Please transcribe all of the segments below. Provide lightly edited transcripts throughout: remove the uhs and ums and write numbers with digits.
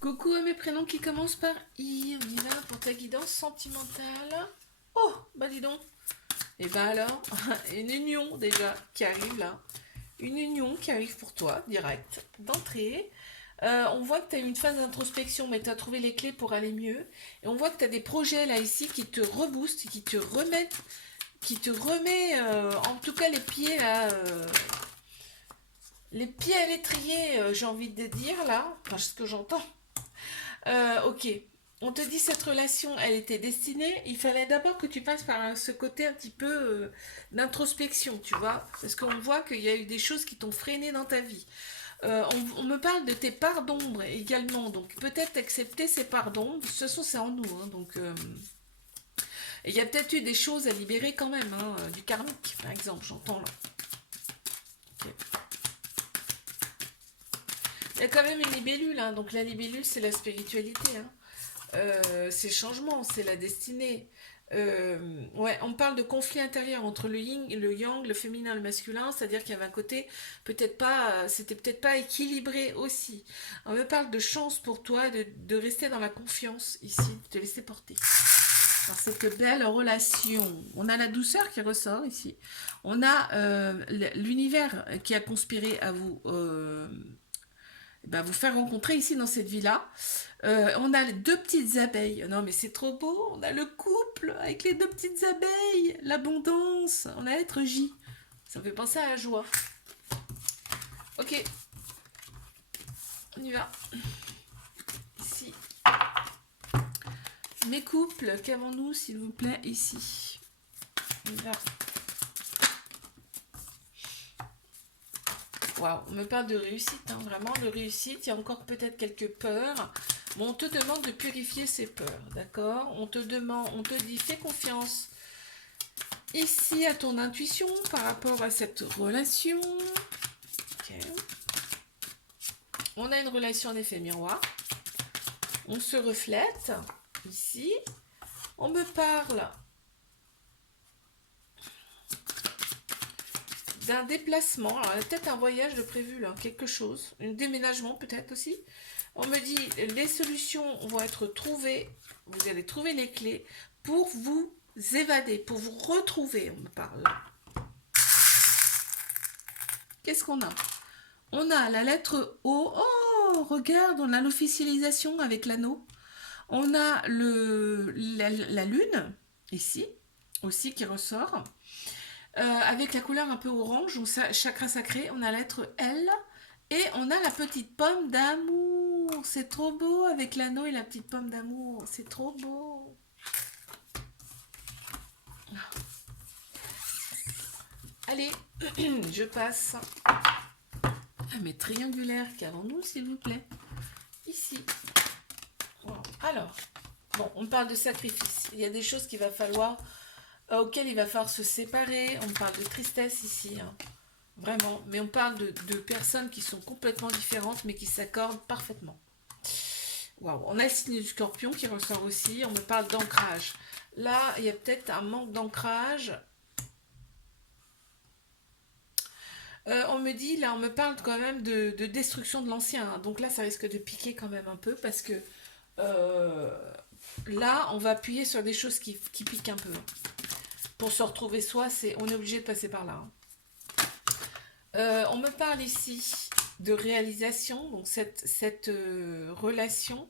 Coucou à mes prénoms qui commencent par I. On y va pour ta guidance sentimentale. Oh, bah dis donc. Et ben alors, une union déjà qui arrive là. Une union qui arrive pour toi, direct, d'entrée. On voit que tu as eu une phase d'introspection, mais tu as trouvé les clés pour aller mieux. Et on voit que tu as des projets là ici qui te reboostent, qui te remet en tout cas les pieds là. Les pieds à l'étrier, j'ai envie de dire là. Enfin, ce que j'entends. Ok. On te dit cette relation, elle était destinée. Il fallait d'abord que tu passes par ce côté un petit peu d'introspection, tu vois. Parce qu'on voit qu'il y a eu des choses qui t'ont freiné dans ta vie. On me parle de tes parts d'ombre également. Donc peut-être accepter ces parts d'ombre. De toute façon, c'est en nous. Hein, donc il y a peut-être eu des choses à libérer quand même. Hein, du karmique, par exemple, j'entends là. Ok. Il y a quand même une libellule. Hein, donc la libellule, c'est la spiritualité. Hein. C'est le changement, c'est la destinée. Ouais, on parle de conflit intérieur entre le yin et le yang, le féminin et le masculin, c'est-à-dire qu'il y avait un côté peut-être pas, c'était peut-être pas équilibré aussi. On me parle de chance pour toi, de rester dans la confiance ici, de te laisser porter. Dans cette belle relation, on a la douceur qui ressort ici. On a l'univers qui a conspiré à vous, ben, vous faire rencontrer ici dans cette vie-là. On a les deux petites abeilles. Non, mais c'est trop beau. On a le couple avec les deux petites abeilles. L'abondance. On a l'être J. Ça me fait penser à la joie. Ok, on y va. Ici. Mes couples, qu'avons-nous, s'il vous plaît, ici. On y va. Waouh, on me parle de réussite, hein, vraiment de réussite. Il y a encore peut-être quelques peurs. Bon, on te demande de purifier ces peurs, d'accord? On te demande, on te dit, fais confiance ici à ton intuition par rapport à cette relation. Ok. On a une relation en effet miroir. On se reflète ici. On me parle d'un déplacement. Alors, il y a peut-être un voyage de prévu là, quelque chose. Un déménagement peut-être aussi. On me dit les solutions vont être trouvées. Vous allez trouver les clés pour vous évader, pour vous retrouver. On me parle. Qu'est-ce qu'on a? On a la lettre O. Oh, regarde, on a l'officialisation avec l'anneau. On a la lune, ici, aussi qui ressort. Avec la couleur un peu orange, ou chakra sacré, on a la lettre L. Et on a la petite pomme d'amour. C'est trop beau avec l'anneau et la petite pomme d'amour. C'est trop beau. Allez, je passe à mes triangulaires. Qu'avons-nous, s'il vous plaît? Ici. Wow. Alors, bon, on parle de sacrifice. Il y a des choses qu'il va falloir, auxquelles il va falloir se séparer. On parle de tristesse ici, hein. Vraiment. Mais on parle de personnes qui sont complètement différentes, mais qui s'accordent parfaitement. Waouh. On a le signe du scorpion qui ressort aussi. On me parle d'ancrage. Là, il y a peut-être un manque d'ancrage. On me dit, là, on me parle quand même de destruction de l'ancien. Hein. Donc là, ça risque de piquer quand même un peu parce que euh, là, on va appuyer sur des choses qui piquent un peu. Pour se retrouver soi, on est obligé de passer par là. Hein. On me parle ici de réalisation. Donc cette relation,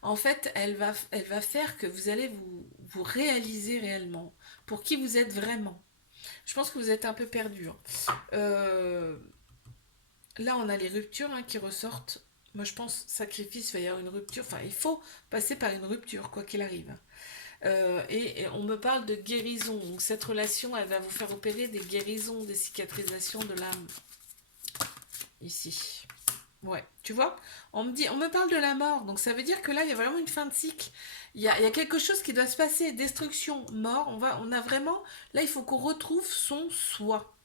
en fait, elle va faire que vous allez vous réaliser réellement. Pour qui vous êtes vraiment. Je pense que vous êtes un peu perdu. Hein. Là, on a les ruptures hein, qui ressortent. Moi, je pense sacrifice, il va y avoir une rupture. Enfin, il faut passer par une rupture, quoi qu'il arrive. Et on me parle de guérison. Donc, cette relation, elle va vous faire opérer des guérisons, des cicatrisations de l'âme. Ici. Ouais, tu vois, on me parle de la mort. Donc, ça veut dire que là, il y a vraiment une fin de cycle. Il y a quelque chose qui doit se passer. Destruction, mort. On a vraiment. Là, il faut qu'on retrouve son soi.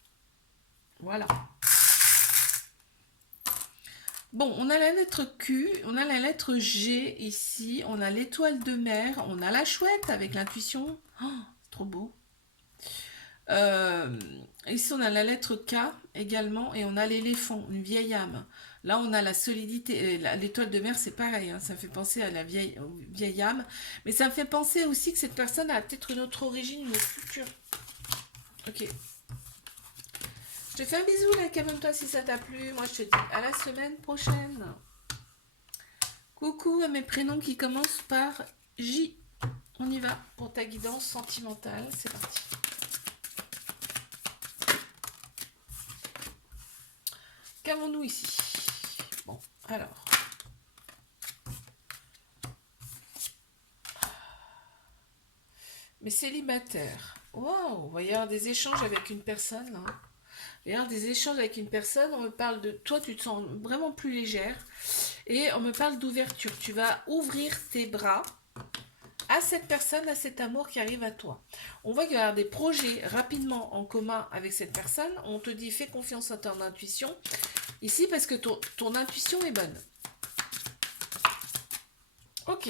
Voilà. Bon, on a la lettre Q, on a la lettre G ici, on a l'étoile de mer, on a la chouette avec l'intuition. Oh, c'est trop beau. Euh, Ici, on a la lettre K également et on a l'éléphant, une vieille âme. Là, on a la solidité. L'étoile de mer, c'est pareil, hein, ça me fait penser à la vieille âme. Mais ça me fait penser aussi que cette personne a peut-être une autre origine, une autre culture. Ok. Je te fais un bisou, là, abonne-toi si ça t'a plu. Moi, je te dis à la semaine prochaine. Coucou à mes prénoms qui commencent par J. On y va pour ta guidance sentimentale. C'est parti. Qu'avons-nous ici? Bon, alors. Mais célibataire. Waouh, il va y avoir des échanges avec une personne, là. Il va y avoir des échanges avec une personne. On me parle de toi, tu te sens vraiment plus légère. Et on me parle d'ouverture. Tu vas ouvrir tes bras à cette personne, à cet amour qui arrive à toi. On voit qu'il va y avoir des projets rapidement en commun avec cette personne. On te dit fais confiance à ton intuition. Ici, parce que ton intuition est bonne. Ok.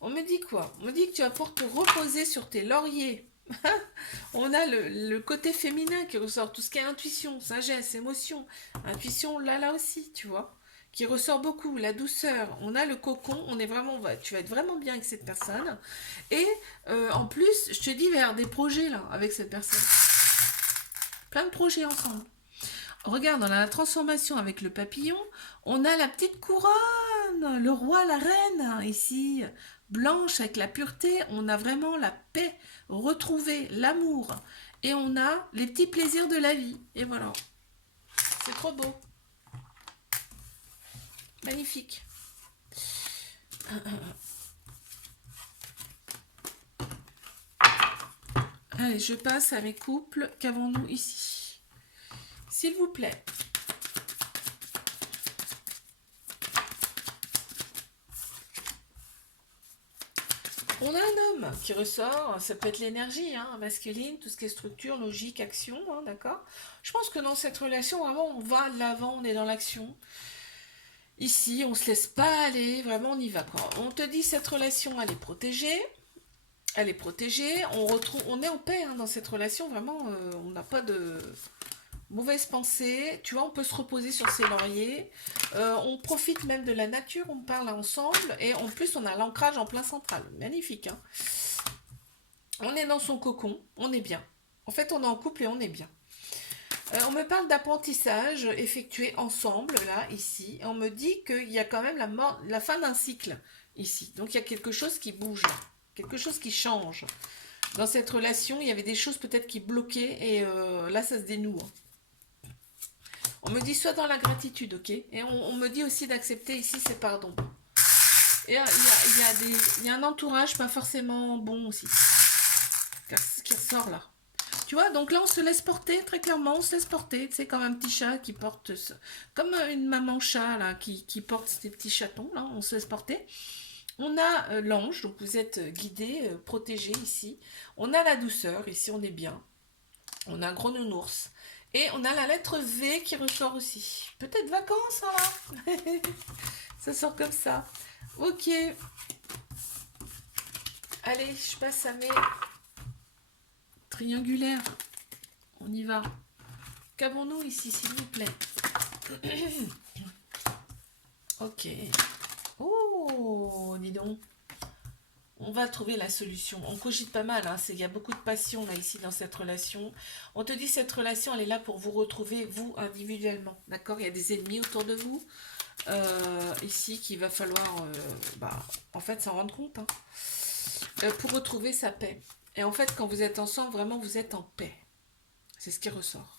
On me dit quoi? On me dit que tu vas pouvoir te reposer sur tes lauriers. On a le côté féminin qui ressort. Tout ce qui est intuition, sagesse, émotion. Intuition, là aussi, tu vois. Qui ressort beaucoup. La douceur. On a le cocon. On est vraiment, tu vas être vraiment bien avec cette personne. Et en plus, je te dis vers des projets là, avec cette personne. Plein de projets ensemble. Regarde, on a la transformation avec le papillon, on a la petite couronne, le roi, la reine, ici, blanche avec la pureté, on a vraiment la paix, retrouver l'amour, et on a les petits plaisirs de la vie, et voilà. C'est trop beau. Magnifique. Allez, je passe à mes couples, qu'avons-nous ici? S'il vous plaît. On a un homme qui ressort, ça peut être l'énergie hein, masculine, tout ce qui est structure, logique, action, hein, d'accord? Je pense que dans cette relation, vraiment, on va de l'avant, on est dans l'action. Ici, on se laisse pas aller, vraiment, on y va, quoi. On te dit, cette relation, elle est protégée. Elle est protégée, on est en paix hein, dans cette relation, vraiment, on n'a pas de mauvaise pensée, tu vois, on peut se reposer sur ses lauriers, on profite même de la nature, on parle ensemble, et en plus on a l'ancrage en plein central, magnifique, hein. On est dans son cocon, on est bien. En fait, on est en couple et on est bien. On me parle d'apprentissage effectué ensemble, là, ici, et on me dit qu'il y a quand même la fin d'un cycle, ici. Donc il y a quelque chose qui bouge, quelque chose qui change. Dans cette relation, il y avait des choses peut-être qui bloquaient, et là, ça se dénoue. On me dit soit dans la gratitude, ok? Et on me dit aussi d'accepter ici ses pardons. Et il y a un entourage pas forcément bon aussi, qui ressort là. Tu vois, donc là on se laisse porter, très clairement, on se laisse porter. Tu sais, comme un petit chat qui porte, comme une maman chat là, qui porte ses petits chatons, là, on se laisse porter. On a l'ange, donc vous êtes guidé, protégé ici. On a la douceur, ici on est bien. On a un gros nounours. Et on a la lettre V qui ressort aussi. Peut-être vacances, hein, là. Ça sort comme ça. Ok. Allez, je passe à mes triangulaires. On y va. Qu'avons-nous ici, s'il vous plaît? Ok. Oh, dis donc. On va trouver la solution. On cogite pas mal, hein. Il y a beaucoup de passion là ici dans cette relation. On te dit cette relation, elle est là pour vous retrouver, vous, individuellement. D'accord? Il y a des ennemis autour de vous. Ici, qu'il va falloir en fait s'en rendre compte. Hein, pour retrouver sa paix. Et en fait, quand vous êtes ensemble, vraiment, vous êtes en paix. C'est ce qui ressort.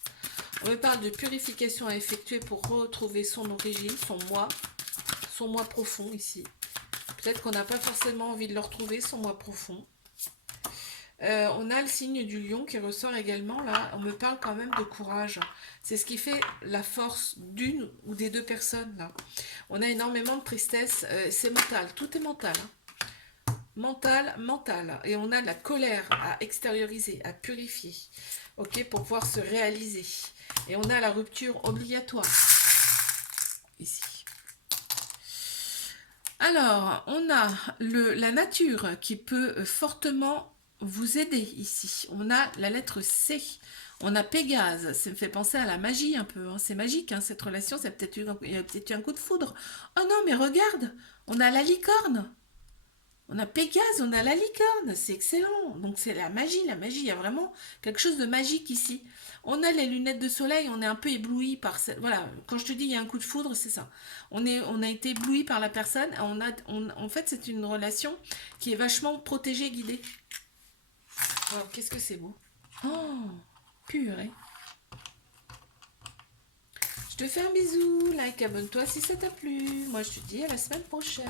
On me parle de purification à effectuer pour retrouver son origine, son moi profond ici. Peut-être qu'on n'a pas forcément envie de le retrouver, son moi profond. On a le signe du lion qui ressort également là. On me parle quand même de courage. C'est ce qui fait la force d'une ou des deux personnes là. On a énormément de tristesse. C'est mental. Tout est mental. Hein. Mental. Et on a de la colère à extérioriser, à purifier. Ok, pour pouvoir se réaliser. Et on a la rupture obligatoire. Ici. Alors, on a la nature qui peut fortement vous aider ici. On a la lettre C. On a Pégase, ça me fait penser à la magie un peu, hein. C'est magique, hein, cette relation, il y a peut-être eu un coup de foudre. Oh non, mais regarde, on a la licorne. On a Pégase, on a la licorne, c'est excellent. Donc c'est la magie, il y a vraiment quelque chose de magique ici. On a les lunettes de soleil, on est un peu ébloui par cette... Voilà, quand je te dis il y a un coup de foudre, c'est ça. On a été ébloui par la personne, en fait c'est une relation qui est vachement protégée, guidée. Oh, qu'est-ce que c'est beau. Oh, purée. Je te fais un bisou, like, abonne-toi si ça t'a plu. Moi je te dis à la semaine prochaine.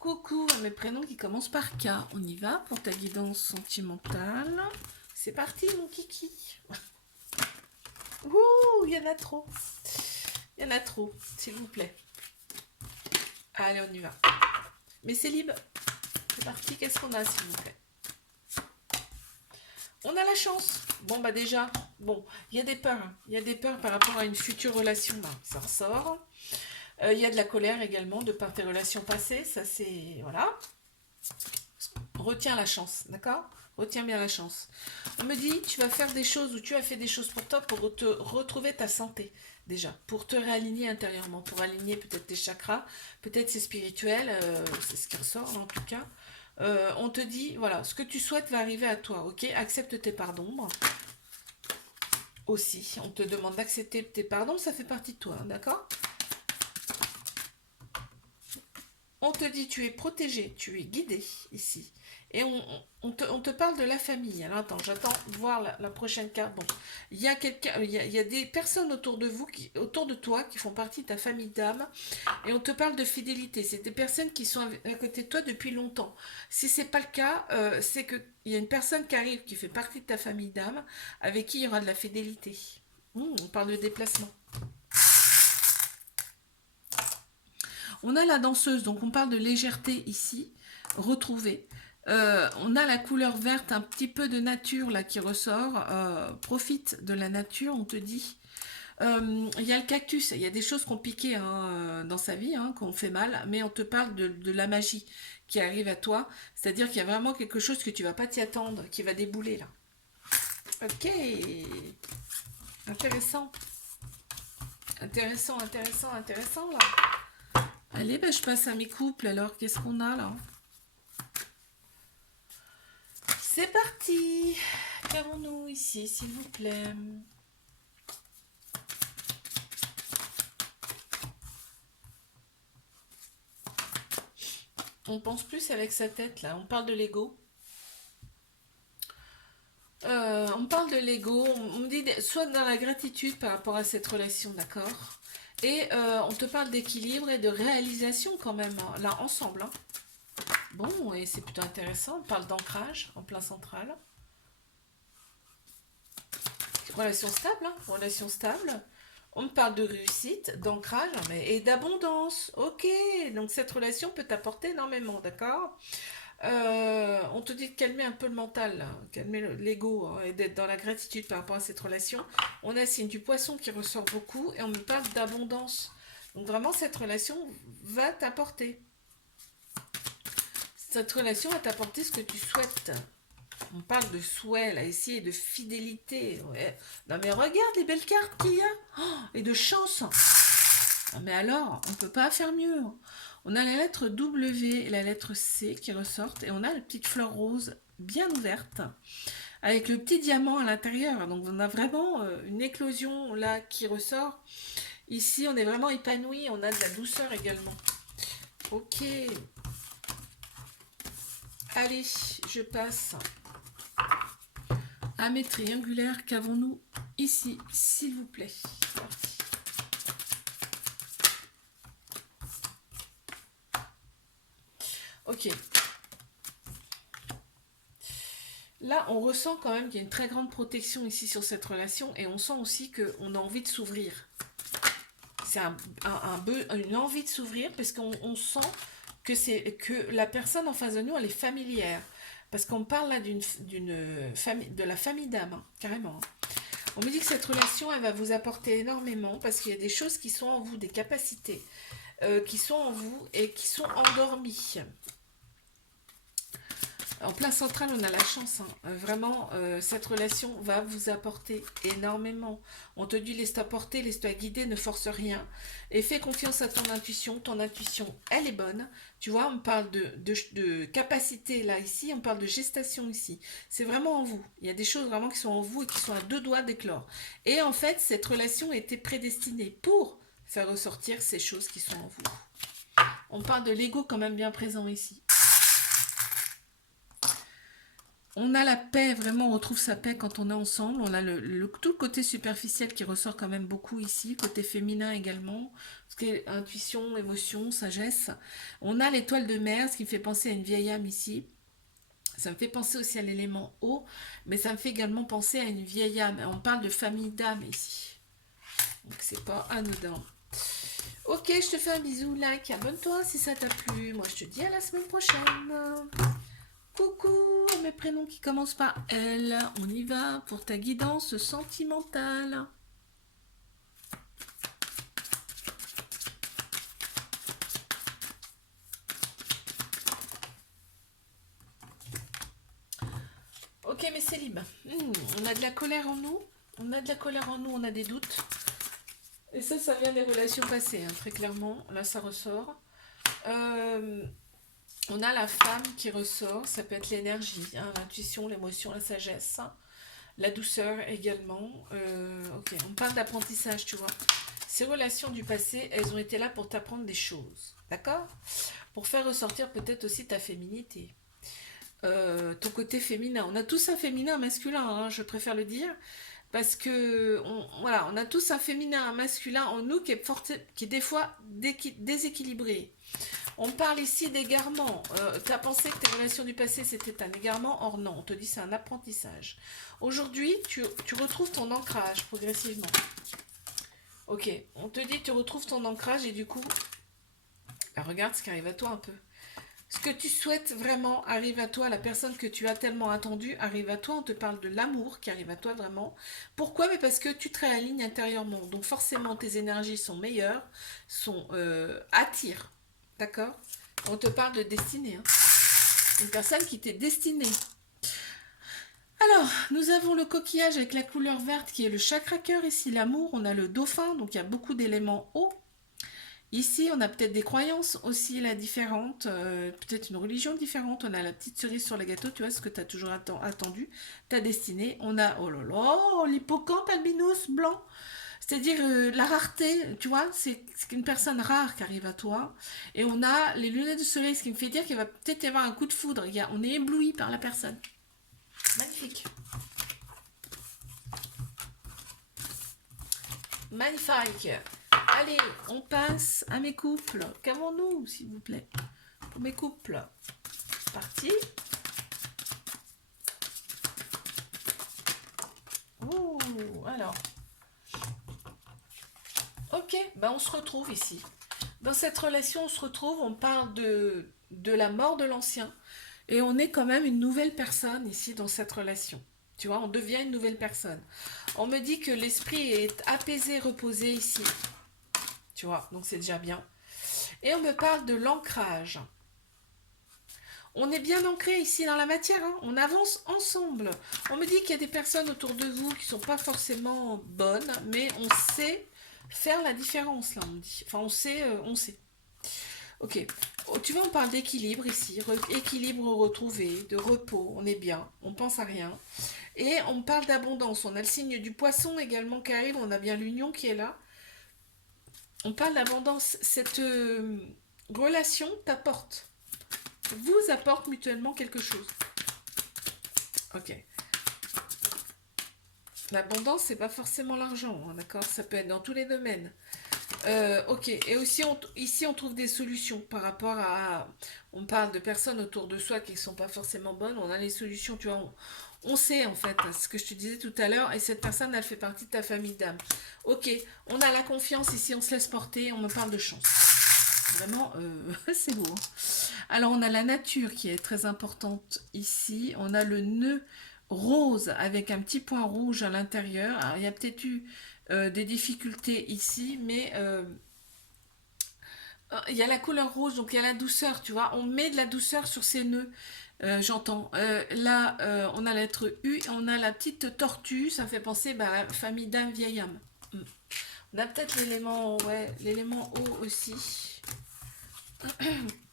Coucou à mes prénoms qui commencent par K. On y va pour ta guidance sentimentale. C'est parti mon kiki. Ouh, il y en a trop. Il y en a trop, s'il vous plaît. Allez, on y va. Mais c'est libre. C'est parti, qu'est-ce qu'on a, s'il vous plaît? On a la chance. Bon, bah déjà, bon, il y a des peurs. Hein. Il y a des peurs par rapport à une future relation. Bah, ça ressort. Il y a de la colère également de par tes relations passées. Ça, c'est... Voilà. Retiens la chance, d'accord? Retiens bien la chance. On me dit, tu vas faire des choses ou tu as fait des choses pour toi pour te retrouver ta santé, déjà. Pour te réaligner intérieurement, pour aligner peut-être tes chakras, peut-être c'est spirituel, c'est ce qui ressort en tout cas. On te dit, voilà, ce que tu souhaites va arriver à toi, ok? Accepte tes parts d'ombre. Aussi, on te demande d'accepter tes parts d'ombre, ça fait partie de toi, hein, d'accord? On te dit tu es protégé, tu es guidé ici. Et on te parle de la famille. Alors attends, j'attends de voir la prochaine carte. Bon, il y a quelqu'un, il y a des personnes autour de vous, autour de toi, qui font partie de ta famille d'âme. Et on te parle de fidélité. C'est des personnes qui sont à côté de toi depuis longtemps. Si c'est pas le cas, c'est que il y a une personne qui arrive, qui fait partie de ta famille d'âme, avec qui il y aura de la fidélité. On parle de déplacement. On a la danseuse, donc on parle de légèreté ici, retrouvée. On a la couleur verte, un petit peu de nature là qui ressort. Profite de la nature, on te dit. Il y a le cactus, il y a des choses qu'on piqué hein, dans sa vie, hein, qu'on fait mal, mais on te parle de la magie qui arrive à toi. C'est-à-dire qu'il y a vraiment quelque chose que tu vas pas t'y attendre, qui va débouler là. Ok, intéressant. Intéressant, intéressant, intéressant là. Allez, bah, je passe à mes couples alors. Qu'est-ce qu'on a là? C'est parti. Qu'avons-nous ici, s'il vous plaît? On pense plus avec sa tête là. On parle de l'ego. On parle de l'ego. On me dit soit dans la gratitude par rapport à cette relation, d'accord? Et on te parle d'équilibre et de réalisation quand même, hein, là, ensemble. Hein. Bon, et c'est plutôt intéressant. On parle d'ancrage en plein central. Relation stable, hein, relation stable. On me parle de réussite, d'ancrage et d'abondance. Ok, donc cette relation peut t'apporter énormément, d'accord? On te dit de calmer un peu le mental, là, calmer l'ego hein, et d'être dans la gratitude par rapport à cette relation. On a signe du poisson qui ressort beaucoup et on me parle d'abondance. Donc vraiment, cette relation va t'apporter. Cette relation va t'apporter ce que tu souhaites. On parle de souhait là ici et de fidélité. Ouais. Non mais regarde les belles cartes qu'il y a. Oh, et de chance. Non mais alors, on ne peut pas faire mieux. On a la lettre W et la lettre C qui ressortent et on a la petite fleur rose bien ouverte avec le petit diamant à l'intérieur. Donc on a vraiment une éclosion là qui ressort. Ici on est vraiment épanoui, on a de la douceur également. Ok. Allez, je passe à mes triangulaires. Qu'avons-nous ici, s'il vous plaît? Ok. Là, on ressent quand même qu'il y a une très grande protection ici sur cette relation et on sent aussi qu'on a envie de s'ouvrir. C'est une envie de s'ouvrir parce qu'on sent que la personne en face de nous, elle est familière. Parce qu'on parle là de la famille d'âme, hein, carrément. On me dit que cette relation, elle va vous apporter énormément parce qu'il y a des choses qui sont en vous, des capacités qui sont en vous et qui sont endormies. En plein central, on a la chance, hein. Vraiment, cette relation va vous apporter énormément. On te dit, laisse-toi porter, laisse-toi guider, ne force rien. Et fais confiance à ton intuition. Ton intuition, elle est bonne. Tu vois, on parle de capacité là, ici. On parle de gestation ici. C'est vraiment en vous. Il y a des choses vraiment qui sont en vous et qui sont à deux doigts d'éclore. Et en fait, cette relation était prédestinée pour faire ressortir ces choses qui sont en vous. On parle de l'ego quand même bien présent ici. On a la paix, vraiment, on retrouve sa paix quand on est ensemble. On a tout le côté superficiel qui ressort quand même beaucoup ici, côté féminin également, ce qui est intuition, émotion, sagesse. On a l'étoile de mer, ce qui me fait penser à une vieille âme ici. Ça me fait penser aussi à l'élément eau, mais ça me fait également penser à une vieille âme. On parle de famille d'âme ici. Donc c'est pas anodin. Ok, je te fais un bisou, like, abonne-toi si ça t'a plu. Moi je te dis à la semaine prochaine. Coucou, mes prénoms qui commencent par L. On y va pour ta guidance sentimentale. Ok, mes célibes. On a de la colère en nous. On a de la colère en nous, on a des doutes. Et ça vient des relations passées, hein, très clairement. Là, ça ressort. On a la femme qui ressort. Ça peut être l'énergie, hein, l'intuition, l'émotion, la sagesse. La douceur également. Ok, on parle d'apprentissage, tu vois. Ces relations du passé, elles ont été là pour t'apprendre des choses. D'accord? Pour faire ressortir peut-être aussi ta féminité. Ton côté féminin. On a tous un féminin, un masculin, hein, je préfère le dire. Parce que, voilà, on a tous un féminin, un masculin en nous qui est des fois déséquilibré. On parle ici d'égarement. Tu as pensé que tes relations du passé, c'était un égarement. Or non, on te dit c'est un apprentissage. Aujourd'hui, tu retrouves ton ancrage progressivement. Ok, on te dit tu retrouves ton ancrage et du coup, regarde ce qui arrive à toi un peu. Ce que tu souhaites vraiment arrive à toi, la personne que tu as tellement attendue arrive à toi, on te parle de l'amour qui arrive à toi vraiment. Pourquoi? Mais parce que tu te réalignes intérieurement, donc forcément tes énergies sont meilleures, attirent, d'accord? On te parle de destinée, hein. Une personne qui t'est destinée. Alors, nous avons le coquillage avec la couleur verte qui est le chakra cœur, ici l'amour, on a le dauphin, donc il y a beaucoup d'éléments eau. Ici, on a peut-être des croyances aussi là différentes, peut-être une religion différente. On a la petite cerise sur le gâteau, tu vois, ce que tu as toujours attendu, ta destinée. On a, oh là là, l'hippocampe albinos blanc, c'est-à-dire la rareté, tu vois, c'est une personne rare qui arrive à toi. Et on a les lunettes de soleil, ce qui me fait dire qu'il va peut-être y avoir un coup de foudre. On est ébloui par la personne. Magnifique. Magnifique. Allez, on passe à mes couples. Qu'avons-nous, s'il vous plaît? Pour mes couples. Parti. Ouh, alors. Ok, ben on se retrouve ici. Dans cette relation, on se retrouve, on parle de la mort de l'ancien. Et on est quand même une nouvelle personne ici dans cette relation. Tu vois, on devient une nouvelle personne. On me dit que l'esprit est apaisé, reposé ici. Tu vois, donc c'est déjà bien. Et on me parle de l'ancrage. On est bien ancré ici dans la matière, hein. On avance ensemble. On me dit qu'il y a des personnes autour de vous qui ne sont pas forcément bonnes, mais on sait faire la différence, là, on dit. Enfin, on sait. Ok. Oh, tu vois, on parle d'équilibre ici. Équilibre retrouvé, de repos, on est bien, on pense à rien. Et on parle d'abondance. On a le signe du poisson également qui arrive, on a bien l'union qui est là. On parle d'abondance. Cette relation vous apporte mutuellement quelque chose. Ok. L'abondance, c'est pas forcément l'argent, hein, d'accord? Ça peut être dans tous les domaines. Ok. Et aussi, ici, on trouve des solutions par rapport à... On parle de personnes autour de soi qui ne sont pas forcément bonnes. On a les solutions, tu vois. On sait, en fait, ce que je te disais tout à l'heure. Et cette personne, elle fait partie de ta famille d'âme. Ok. On a la confiance ici, on se laisse porter. On me parle de chance. Vraiment, c'est beau. Alors, on a la nature qui est très importante ici. On a le nœud rose avec un petit point rouge à l'intérieur. Alors, il y a peut-être eu des difficultés ici, mais Il y a la couleur rose, donc il y a la douceur, tu vois. On met de la douceur sur ses nœuds, j'entends. Là, on a la lettre U, et on a la petite tortue, ça me fait penser bah, à la famille d'âme, vieille âme. Mm. On a peut-être l'élément, ouais, l'élément eau aussi.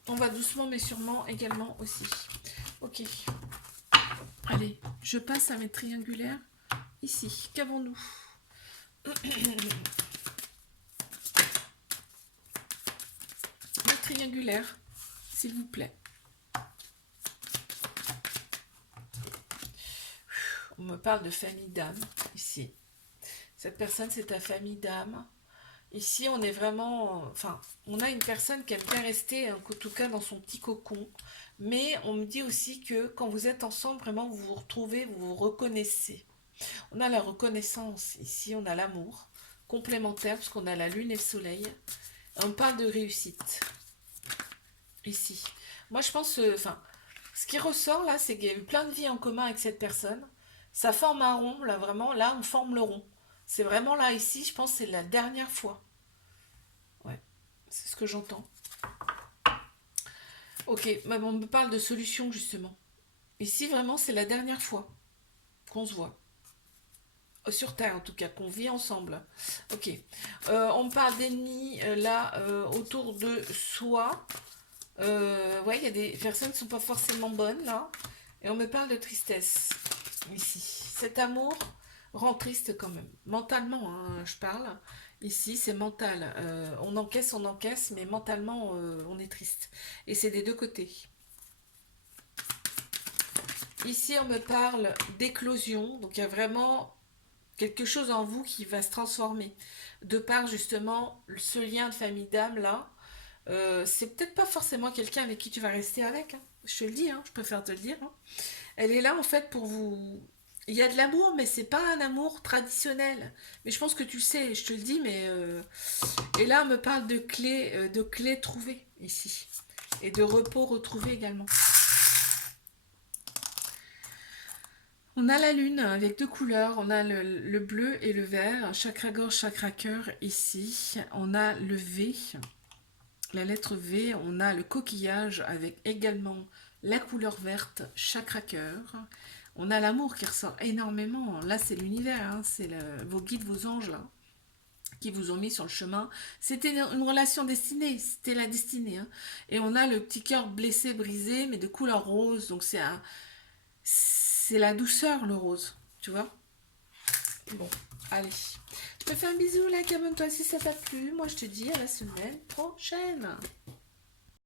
On va doucement mais sûrement également aussi. Ok. Allez, je passe à mes triangulaires. Ici, qu'avons-nous? Mes triangulaires, s'il vous plaît. On me parle de famille d'âme, ici. Cette personne, c'est ta famille d'âme. Ici, on est vraiment... Enfin, on a une personne qui aime bien rester, en tout cas, dans son petit cocon. Mais on me dit aussi que quand vous êtes ensemble, vraiment, vous vous retrouvez, vous vous reconnaissez. On a la reconnaissance. Ici, on a l'amour complémentaire, parce qu'on a la lune et le soleil. On parle de réussite. Ici. Moi, je pense... Enfin, ce qui ressort, là, c'est qu'il y a eu plein de vies en commun avec cette personne. Ça forme un rond, là, vraiment. Là, on forme le rond. C'est vraiment là, ici, je pense que c'est la dernière fois. Ouais, c'est ce que j'entends. Ok, mais on me parle de solution, justement. Ici, vraiment, c'est la dernière fois qu'on se voit. Sur Terre, en tout cas, qu'on vit ensemble. Ok. On me parle d'ennemis, là, autour de soi. Ouais, il y a des personnes qui ne sont pas forcément bonnes, là. Et on me parle de tristesse, ici. Cet amour rend triste quand même. Mentalement, hein, je parle. Ici, c'est mental. On encaisse, mais mentalement, on est triste. Et c'est des deux côtés. Ici, on me parle d'éclosion. Donc, il y a vraiment quelque chose en vous qui va se transformer. De par, justement, ce lien de famille d'âme, là. C'est peut-être pas forcément quelqu'un avec qui tu vas rester avec. Hein. Je te le dis, hein, je préfère te le dire. Hein. Elle est là, en fait, pour vous... Il y a de l'amour, mais c'est pas un amour traditionnel. Mais je pense que tu le sais, je te le dis, mais... Et là, on me parle de clés trouvées, ici. Et de repos retrouvés également. On a la lune avec deux couleurs, on a le bleu et le vert, chakra gorge, chakra cœur ici. On a le V, la lettre V, on a le coquillage avec également la couleur verte, chakra cœur. On a l'amour qui ressort énormément. Là, c'est l'univers, hein, c'est vos guides, vos anges là, qui vous ont mis sur le chemin. C'était une relation destinée, c'était la destinée. Hein. Et on a le petit cœur blessé, brisé, mais de couleur rose. Donc c'est la douceur, le rose, tu vois. Bon, allez. Je te fais un bisou, like, abonne-toi si ça t'a plu. Moi, je te dis à la semaine prochaine.